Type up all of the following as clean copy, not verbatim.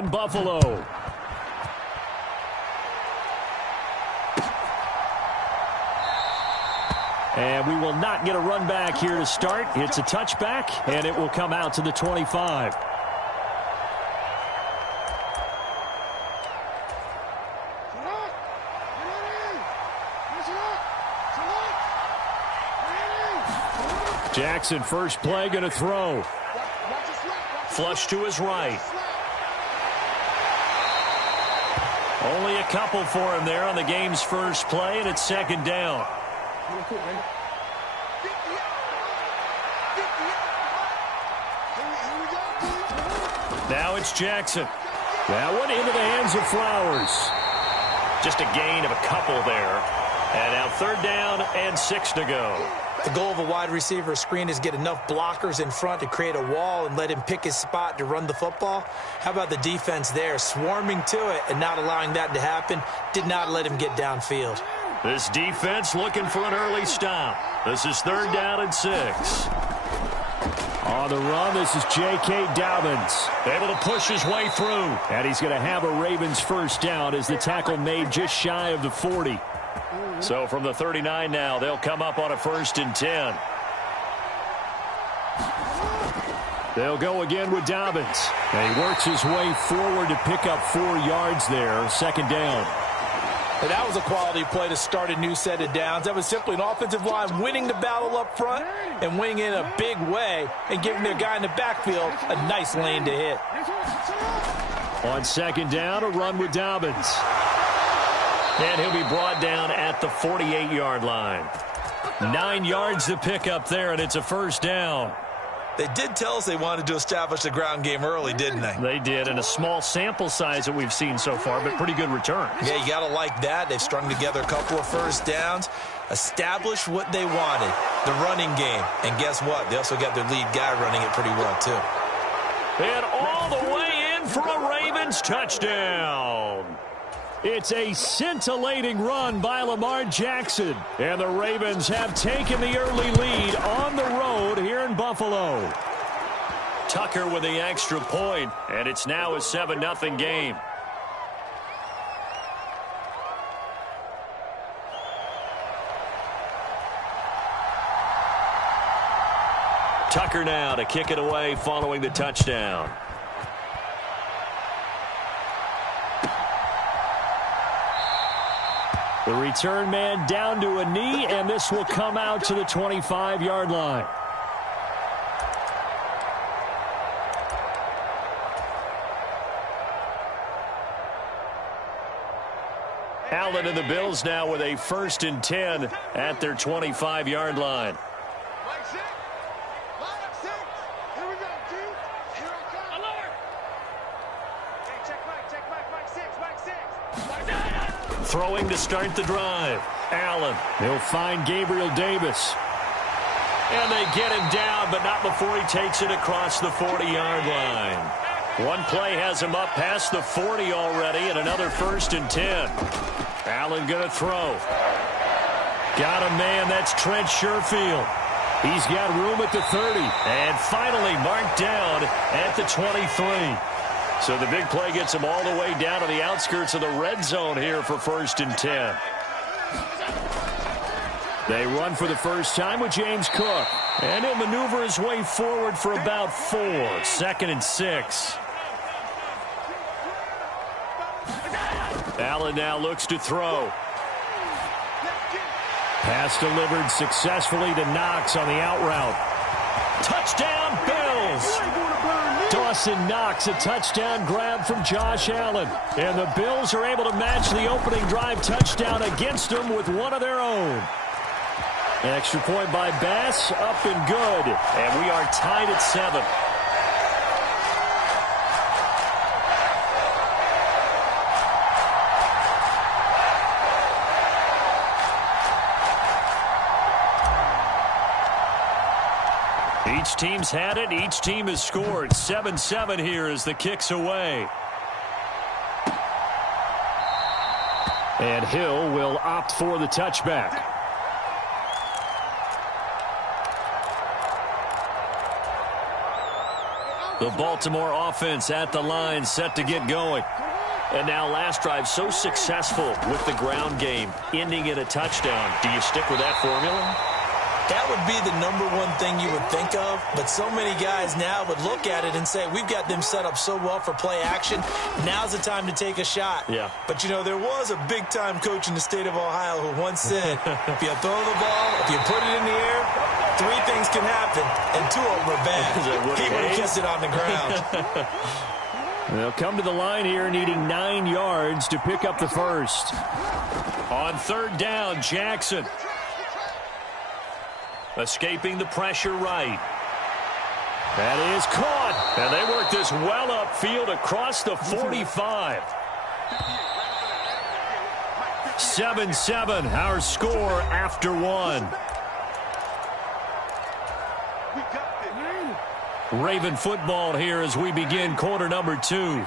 in Buffalo. And we will not get a run back here to start. It's a touchback, and it will come out to the 25. Jackson, first play, going to throw. Flush to his right. Only a couple for him there on the game's first play, and it's second down. Now it's Jackson. That one into the hands of Flowers. Just a gain of a couple there. And now third down and 6 to go. The goal of a wide receiver screen is get enough blockers in front to create a wall and let him pick his spot to run the football. How about the defense there, swarming to it and not allowing that to happen? Did not let him get downfield. This defense looking for an early stop. This is third down and 6. On the run, this is J.K. Dobbins. Able to push his way through. And he's going to have a Ravens first down as the tackle made just shy of the 40. So from the 39 now, they'll come up on a 1st and 10. They'll go again with Dobbins. And he works his way forward to pick up 4 yards there. Second down. And that was a quality play to start a new set of downs. That was simply an offensive line winning the battle up front and winning in a big way and giving their guy in the backfield a nice lane to hit. On second down, a run with Dobbins. And he'll be brought down at the 48-yard line. 9 yards to pick up there, and it's a first down. They did tell us they wanted to establish the ground game early, didn't they? They did, and a small sample size that we've seen so far, but pretty good return. Yeah, you got to like that. They've strung together a couple of first downs, established what they wanted, the running game. And guess what? They also got their lead guy running it pretty well, too. And all the way in for a Ravens touchdown. It's a scintillating run by Lamar Jackson. And the Ravens have taken the early lead on the road here in Buffalo. Tucker with the extra point, and it's now a 7-0 game. Tucker now to kick it away following the touchdown. The return man down to a knee, and this will come out to the 25-yard line. Allen and the Bills now with a 1st and 10 at their 25-yard line. Throwing to start the drive. Allen. He'll find Gabriel Davis. And they get him down, but not before he takes it across the 40-yard line. One play has him up past the 40 already, and another 1st and 10. Allen going to throw. Got a man, that's Trent Sherfield. He's got room at the 30. And finally marked down at the 23. So the big play gets him all the way down to the outskirts of the red zone here for 1st and 10. They run for the first time with James Cook. And he'll maneuver his way forward for about 4. 2nd and 6. Allen now looks to throw. Pass delivered successfully to Knox on the out route. Touchdown, Bills! Dawson Knox, a touchdown grab from Josh Allen. And the Bills are able to match the opening drive touchdown against them with one of their own. Extra point by Bass, up and good. And we are tied at 7. Each team's had it. Each team has scored. 7-7 here as the kick's away. And Hill will opt for the touchback. The Baltimore offense at the line, set to get going. And now last drive so successful with the ground game, ending in a touchdown. Do you stick with that formula? That would be the number one thing you would think of, but so many guys now would look at it and say, we've got them set up so well for play action. Now's the time to take a shot. Yeah. But, you know, there was a big-time coach in the state of Ohio who once said, if you throw the ball, if you put it in the air, 3 things can happen, and 2 of them are bad. He would have kissed it on the ground. They'll come to the line here needing 9 yards to pick up the first. On 3rd down, Jackson. Escaping the pressure right. That is caught. And they work this well upfield across the 45. 7-7, our score after 1. Raven football here as we begin quarter number 2.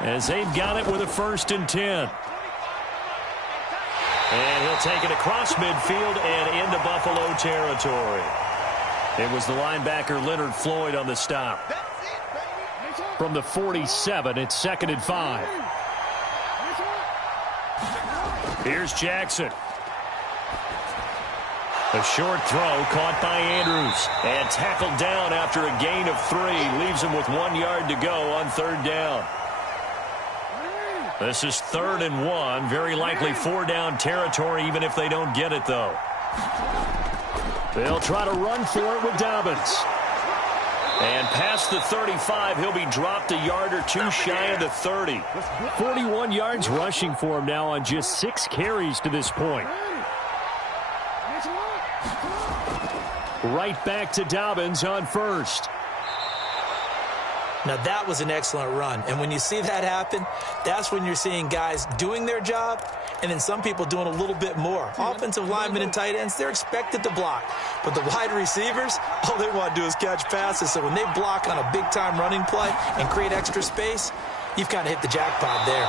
As they've got it with a 1st and 10. And he'll take it across midfield and into Buffalo territory. It was the linebacker Leonard Floyd on the stop. From the 47, it's 2nd and 5. Here's Jackson. A short throw caught by Andrews. And tackled down after a gain of 3. Leaves him with 1 yard to go on 3rd down. This is 3rd and 1. Very likely 4-down territory even if they don't get it, though. They'll try to run for it with Dobbins. And past the 35, he'll be dropped a yard or 2 shy of the 30. 41 yards rushing for him now on just 6 carries to this point. Right back to Dobbins on 1st. Now, that was an excellent run. And when you see that happen, that's when you're seeing guys doing their job and then some people doing a little bit more. Offensive linemen and tight ends, they're expected to block. But the wide receivers, all they want to do is catch passes. So when they block on a big-time running play and create extra space, you've kind of hit the jackpot there.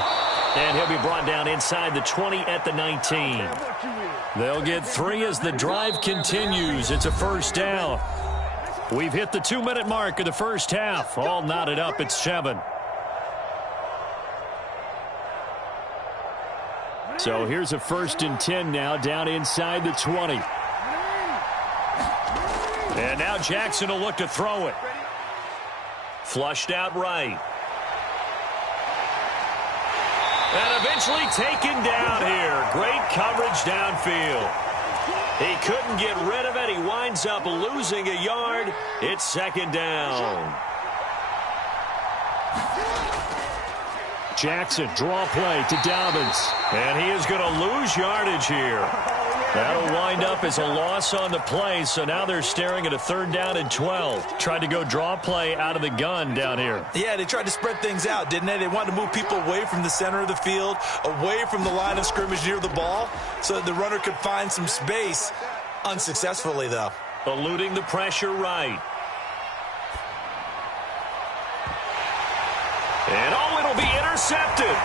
And he'll be brought down inside the 20 at the 19. They'll get 3 as the drive continues. It's a 1st down. We've hit the 2-minute mark of the first half. All knotted up at 7. So here's a 1st and 10 now down inside the 20. And now Jackson will look to throw it. Flushed out right. And eventually taken down here. Great coverage downfield. He couldn't get rid of it. He winds up losing a yard. It's 2nd down. Jackson, draw play to Dobbins. And he is going to lose yardage here. That'll wind up as a loss on the play, so now they're staring at a 3rd down and 12. Tried to go draw play out of the gun down here. Yeah, they tried to spread things out, didn't they? They wanted to move people away from the center of the field, away from the line of scrimmage near the ball, so that the runner could find some space. Unsuccessfully, though. Eluding the pressure right. And it'll be intercepted.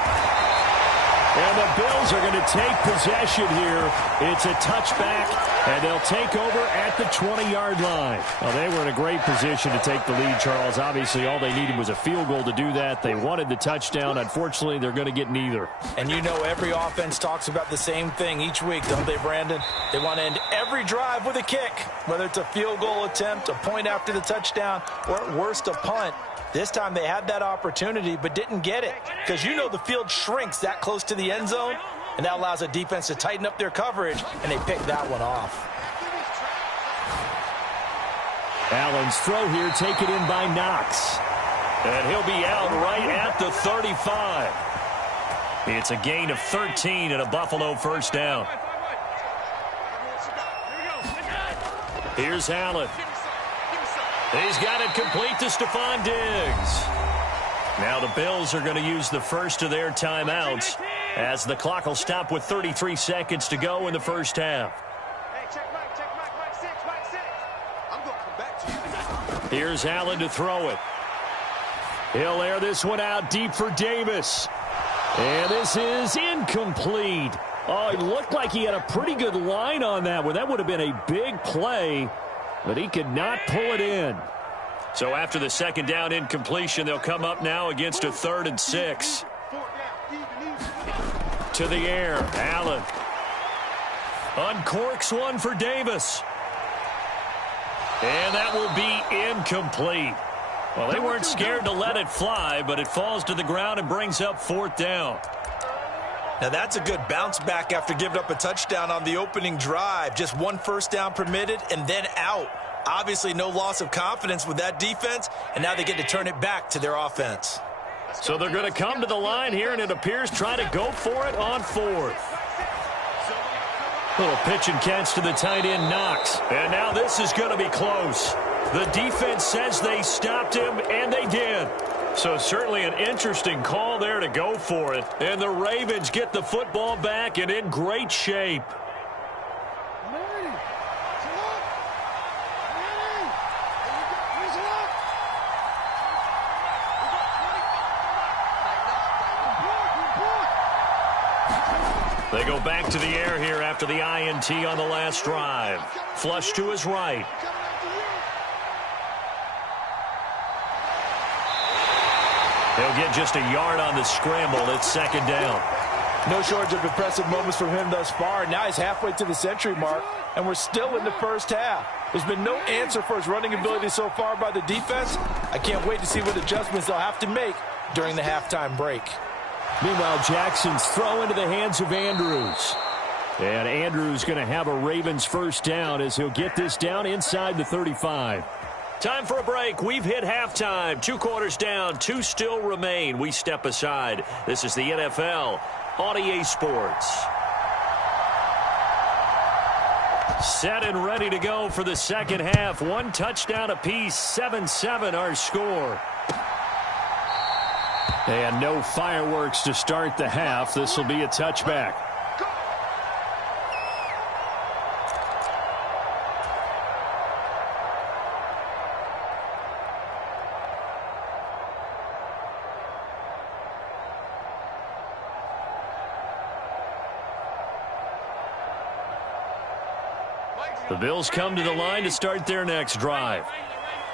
And the Bills are going to take possession here. It's a touchback, and they'll take over at the 20-yard line. Well, they were in a great position to take the lead, Charles. Obviously, all they needed was a field goal to do that. They wanted the touchdown. Unfortunately, they're going to get neither. And you know every offense talks about the same thing each week, don't they, Brandon? They want to end every drive with a kick, whether it's a field goal attempt, a point after the touchdown, or at worst, a punt. This time they had that opportunity but didn't get it because you know the field shrinks that close to the end zone, and that allows a defense to tighten up their coverage, and they picked that one off. Allen's throw here taken in by Knox. And he'll be out right at the 35. It's a gain of 13 and a Buffalo 1st down. Here's Allen. He's got it complete to Stephon Diggs. Now the Bills are going to use the first of their timeouts as the clock will stop with 33 seconds to go in the first half. Here's Allen to throw it. He'll air this one out deep for Davis. And this is incomplete. Oh, it looked like he had a pretty good line on that one. That would have been a big play, but he could not pull it in. So after the second down incompletion, they'll come up now against a 3rd and 6. To the air, Allen. Uncorks one for Davis. And that will be incomplete. Well, they weren't scared to let it fly, but it falls to the ground and brings up 4th down. Now, that's a good bounce back after giving up a touchdown on the opening drive. Just 1 first down permitted and then out. Obviously, no loss of confidence with that defense, and now they get to turn it back to their offense. So they're going to come to the line here, and it appears try to go for it on 4th. Little pitch and catch to the tight end, Knox. And now this is going to be close. The defense says they stopped him, and they did. So certainly an interesting call there to go for it. And the Ravens get the football back and in great shape. They go back to the air here after the INT on the last drive. Flush to his right. He'll get just a yard on the scramble. It's 2nd down. No shortage of impressive moments from him thus far. Now he's halfway to the century mark, and we're still in the first half. There's been no answer for his running ability so far by the defense. I can't wait to see what adjustments they'll have to make during the halftime break. Meanwhile, Jackson's throw into the hands of Andrews. And Andrews going to have a Ravens first down as he'll get this down inside the 35. Time for a break. We've hit halftime. 2 quarters down. 2 still remain. We step aside. This is the NFL on EA Sports. Set and ready to go for the second half. 1 touchdown apiece. 7-7 our score. And no fireworks to start the half. This will be a touchback. The Bills come to the line to start their next drive.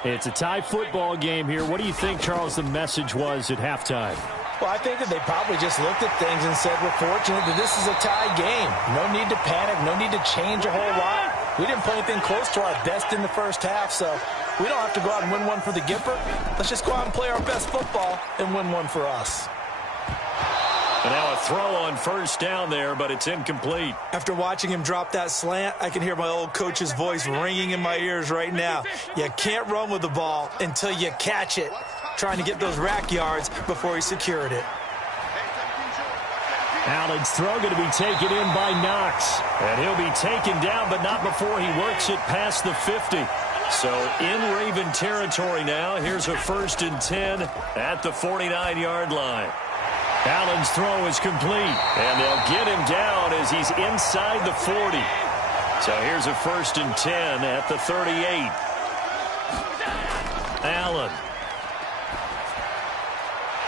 It's a tie football game here. What do you think, Charles, the message was at halftime? Well, I think that they probably just looked at things and said, we're fortunate that this is a tie game. No need to panic. No need to change a whole lot. We didn't play anything close to our best in the first half, so we don't have to go out and win one for the Gipper. Let's just go out and play our best football and win one for us. And now a throw on first down there, but it's incomplete. After watching him drop that slant, I can hear my old coach's voice ringing in my ears right now. You can't run with the ball until you catch it. Trying to get those rack yards before he secured it. Allen's throw going to be taken in by Knox. And he'll be taken down, but not before he works it past the 50. So in Raven territory now. Here's a 1st and 10 at the 49-yard line. Allen's throw is complete, and they'll get him down as he's inside the 40. So here's a 1st and 10 at the 38. Allen.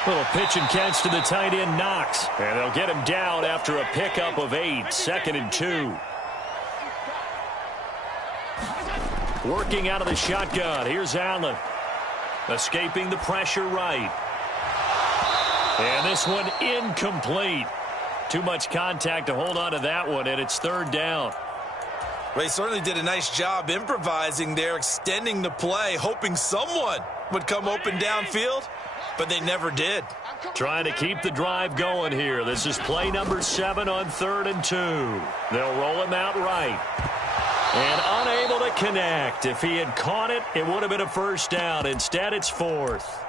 Little pitch and catch to the tight end, Knox. And they'll get him down after a pickup of 8, 2nd and 2. Working out of the shotgun. Here's Allen. Escaping the pressure right. And this one incomplete. Too much contact to hold on to that one, and it's 3rd down. Well, he certainly did a nice job improvising there, extending the play, hoping someone would come open downfield, but they never did. Trying to keep the drive going here. This is play number 7 on 3rd and 2. They'll roll him out right. And unable to connect. If he had caught it, it would have been a first down. Instead, it's 4th.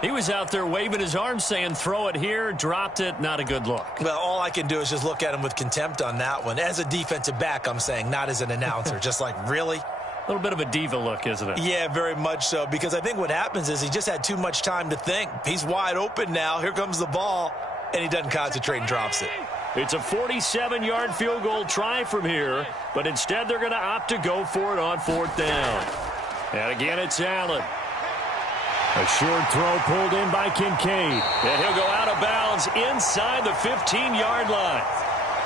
He was out there waving his arms saying, throw it here, dropped it, not a good look. Well, all I can do is just look at him with contempt on that one. As a defensive back, I'm saying, not as an announcer. Just like, really? A little bit of a diva look, isn't it? Yeah, very much so, because I think what happens is he just had too much time to think. He's wide open now. Here comes the ball, and he doesn't concentrate and drops it. It's a 47-yard field goal try from here, but instead they're going to opt to go for it on 4th down. And again, it's Allen. A short throw pulled in by Kincaid. And he'll go out of bounds inside the 15-yard line.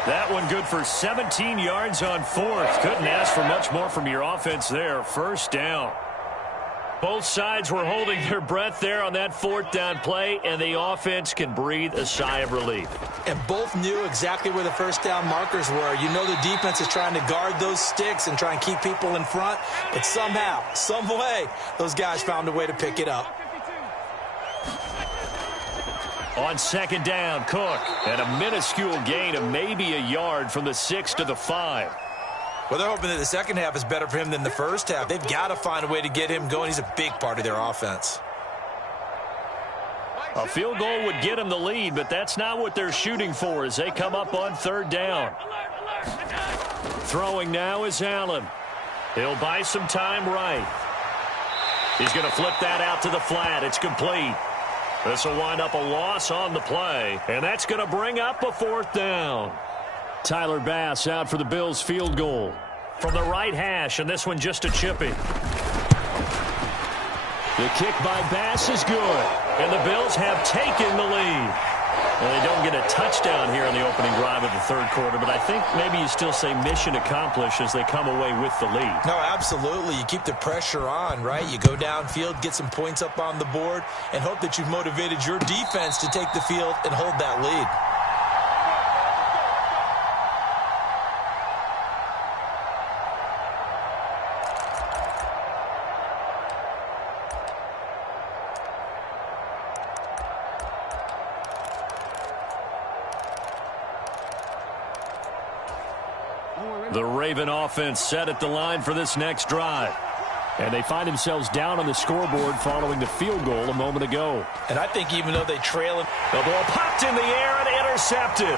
That one good for 17 yards on 4th. Couldn't ask for much more from your offense there. First down. Both sides were holding their breath there on that fourth down play, and the offense can breathe a sigh of relief. And both knew exactly where the first down markers were. You know the defense is trying to guard those sticks and try and keep people in front, but somehow, some way, those guys found a way to pick it up. On second down, Cook, and a minuscule gain of maybe a yard from the 6 to the 5. Well, they're hoping that the second half is better for him than the first half. They've got to find a way to get him going. He's a big part of their offense. A field goal would get him the lead, but that's not what they're shooting for as they come up on third down. Throwing now is Allen. He'll buy some time right. He's going to flip that out to the flat. It's complete. This will wind up a loss on the play, and that's going to bring up a fourth down. Tyler Bass out for the Bills field goal. From the right hash, and this one just a chippy. The kick by Bass is good, and the Bills have taken the lead. Well, they don't get a touchdown here in the opening drive of the third quarter, but I think maybe you still say mission accomplished as they come away with the lead. No, absolutely. You keep the pressure on, right? You go downfield, get some points up on the board, and hope that you've motivated your defense to take the field and hold that lead. The Raven offense set at the line for this next drive. And they find themselves down on the scoreboard following the field goal a moment ago. And I think even though they trail it, the ball popped in the air and intercepted.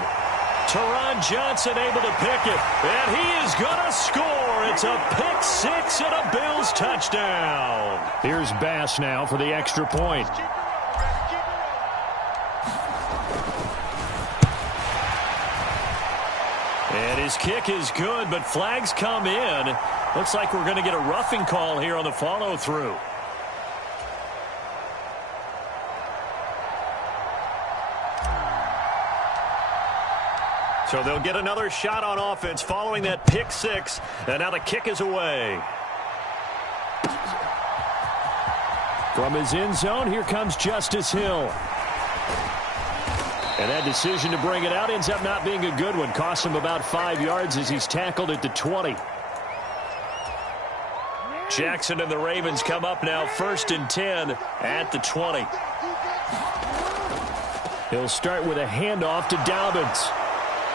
Teron Johnson able to pick it. And he is going to score. It's a pick six and a Bills touchdown. Here's Bass now for the extra point. And his kick is good, but flags come in. Looks like we're going to get a roughing call here on the follow-through. So they'll get another shot on offense following that pick six. And now the kick is away. From his end zone, here comes Justice Hill. And that decision to bring it out ends up not being a good one. Costs him about 5 yards as he's tackled at the 20. Jackson and the Ravens come up now 1st and 10 at the 20. He'll start with a handoff to Dobbins.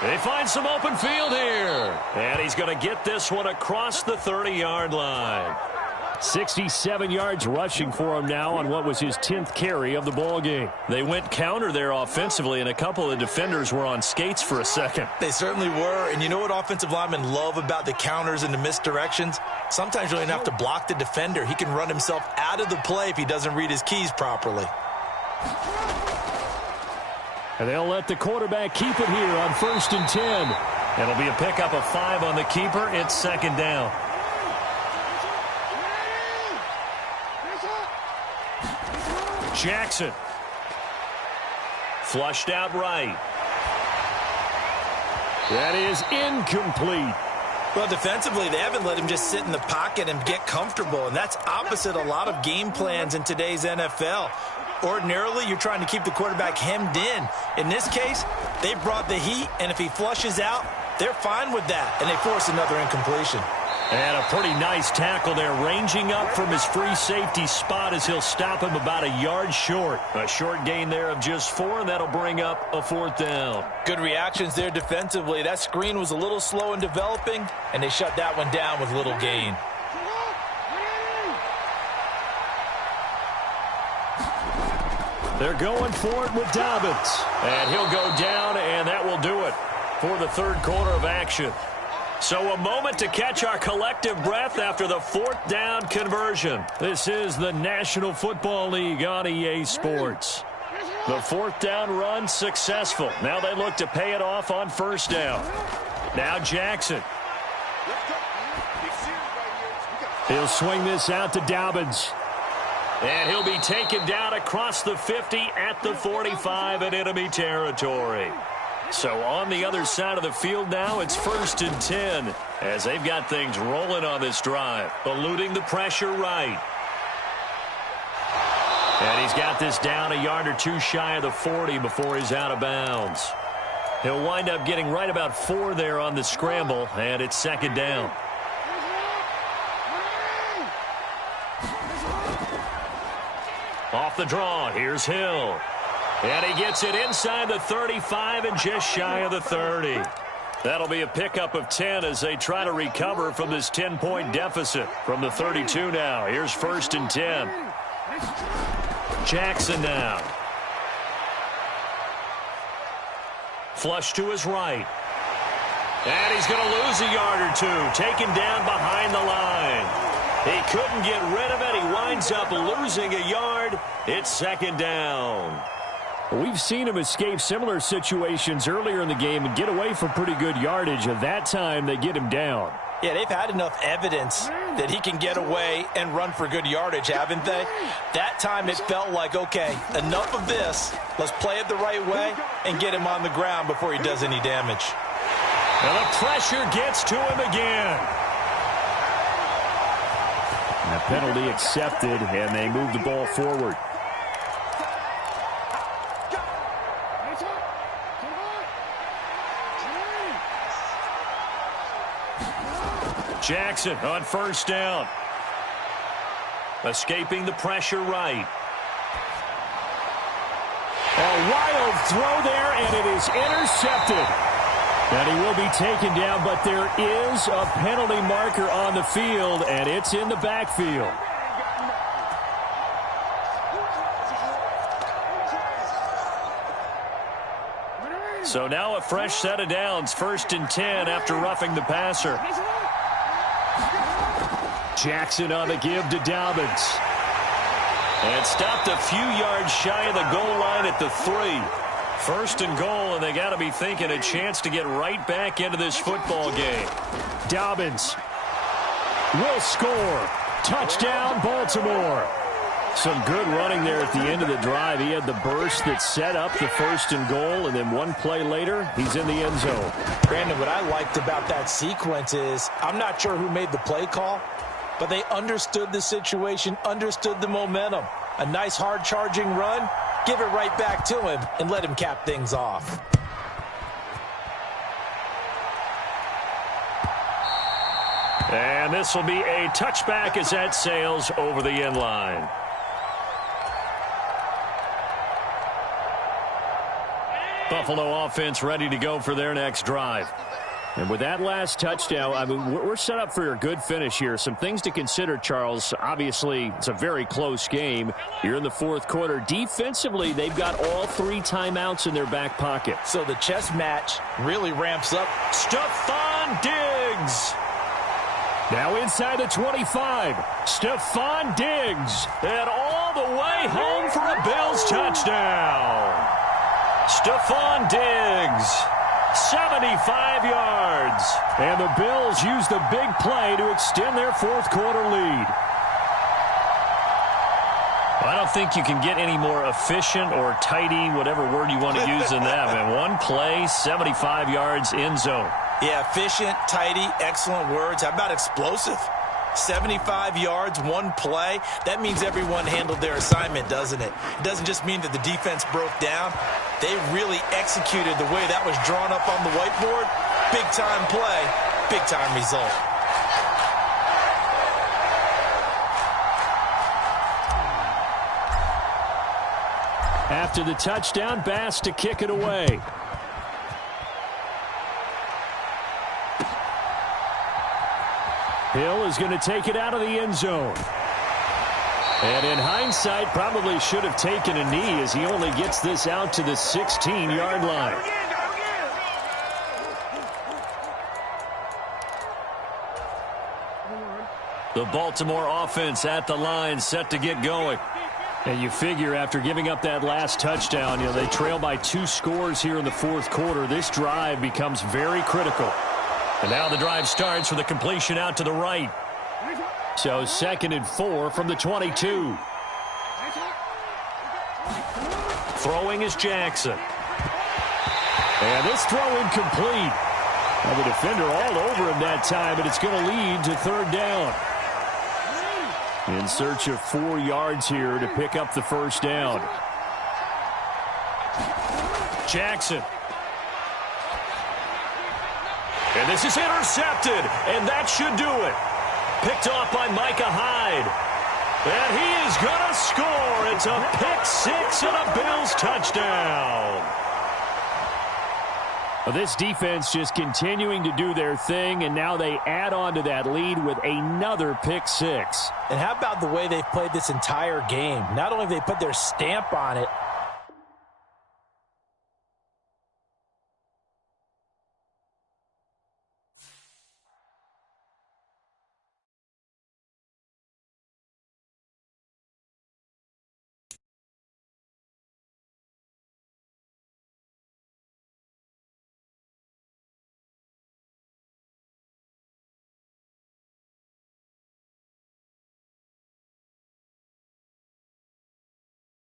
They find some open field here. And he's going to get this one across the 30-yard line. 67 yards rushing for him now on what was his 10th carry of the ball game. They went counter there offensively, and a couple of defenders were on skates for a second. They certainly were, and you know what offensive linemen love about the counters and the misdirections? Sometimes you don't even have to block the defender. He can run himself out of the play if he doesn't read his keys properly. And they'll let the quarterback keep it here on 1st and 10. It'll be a pickup of 5 on the keeper. It's 2nd down. Jackson. Flushed out right. That is incomplete. Well, defensively, they haven't let him just sit in the pocket and get comfortable, and that's opposite a lot of game plans in today's NFL. Ordinarily, you're trying to keep the quarterback hemmed in. In this case, they brought the heat, and if he flushes out, they're fine with that, and they force another incompletion. And a pretty nice tackle there, ranging up from his free safety spot as he'll stop him about a yard short. A short gain there of just 4, and that'll bring up a 4th down. Good reactions there defensively. That screen was a little slow in developing, and they shut that one down with little gain. They're going for it with Dobbins. And he'll go down, and that will do it for the third quarter of action. So a moment to catch our collective breath after the 4th down conversion. This is the National Football League on EA Sports. The 4th down run successful. Now they look to pay it off on 1st down. Now Jackson. He'll swing this out to Dobbins. And he'll be taken down across the 50 at the 45 in enemy territory. So on the other side of the field now, it's 1st and 10 as they've got things rolling on this drive. Eluding the pressure right. And he's got this down a yard or two shy of the 40 before he's out of bounds. He'll wind up getting right about 4 there on the scramble, and it's second down. Off the draw, here's Hill. And he gets it inside the 35 and just shy of the 30. That'll be a pickup of 10 as they try to recover from this 10-point deficit from the 32 now. Here's 1st and 10. Jackson now. Flush to his right. And he's going to lose a yard or two. Taken down behind the line. He couldn't get rid of it. He winds up losing a yard. It's second down. We've seen him escape similar situations earlier in the game and get away from pretty good yardage. At that time, they get him down. Yeah, they've had enough evidence that he can get away and run for good yardage, haven't they? That time it felt like, okay, enough of this. Let's play it the right way and get him on the ground before he does any damage. And the pressure gets to him again. And a penalty accepted, and they move the ball forward. Jackson on 1st down. Escaping the pressure right. A wild throw there, and it is intercepted. And he will be taken down, but there is a penalty marker on the field, and it's in the backfield. So now a fresh set of downs. 1st and 10 after roughing the passer. Jackson on the give to Dobbins. And stopped a few yards shy of the goal line at the 3. 1st and goal, and they got to be thinking a chance to get right back into this football game. Dobbins will score. Touchdown, Baltimore. Some good running there at the end of the drive. He had the burst that set up the 1st and goal, and then one play later, he's in the end zone. Brandon, what I liked about that sequence is I'm not sure who made the play call, but they understood the situation, understood the momentum. A nice hard-charging run, give it right back to him, and let him cap things off. And this will be a touchback as that sails over the end line. Buffalo offense ready to go for their next drive. And with that last touchdown, I mean, we're set up for a good finish here. Some things to consider, Charles. Obviously, it's a very close game. You're in the 4th quarter. Defensively, they've got all 3 timeouts in their back pocket. So the chess match really ramps up. Stephon Diggs. Now inside the 25. Stephon Diggs. And all the way home for a Bills touchdown. Stephon Diggs. 75 yards. And the Bills use the big play to extend their 4th quarter lead. I don't think you can get any more efficient or tidy, whatever word you want to use in that. And one play, 75 yards, end zone. Yeah, efficient, tidy, excellent words. How about explosive? 75 yards, one play. That means everyone handled their assignment, doesn't it? It doesn't just mean that the defense broke down. They really executed the way that was drawn up on the whiteboard. Big-time play, big-time result. After the touchdown, Bass to kick it away. Hill is going to take it out of the end zone. And in hindsight, probably should have taken a knee as he only gets this out to the 16-yard line. The Baltimore offense at the line, set to get going. And you figure after giving up that last touchdown, they trail by 2 scores here in the 4th quarter. This drive becomes very critical. And now the drive starts with a completion out to the right. So 2nd and 4 from the 22. Throwing is Jackson. And this throw incomplete. Now the defender all over him that time, but it's going to lead to 3rd down. In search of 4 yards here to pick up the first down. Jackson. And this is intercepted, and that should do it. Picked off by Micah Hyde. And he is going to score. It's a pick six and a Bills touchdown. Well, this defense just continuing to do their thing, and now they add on to that lead with another pick six. And how about the way they've played this entire game? Not only have they put their stamp on it,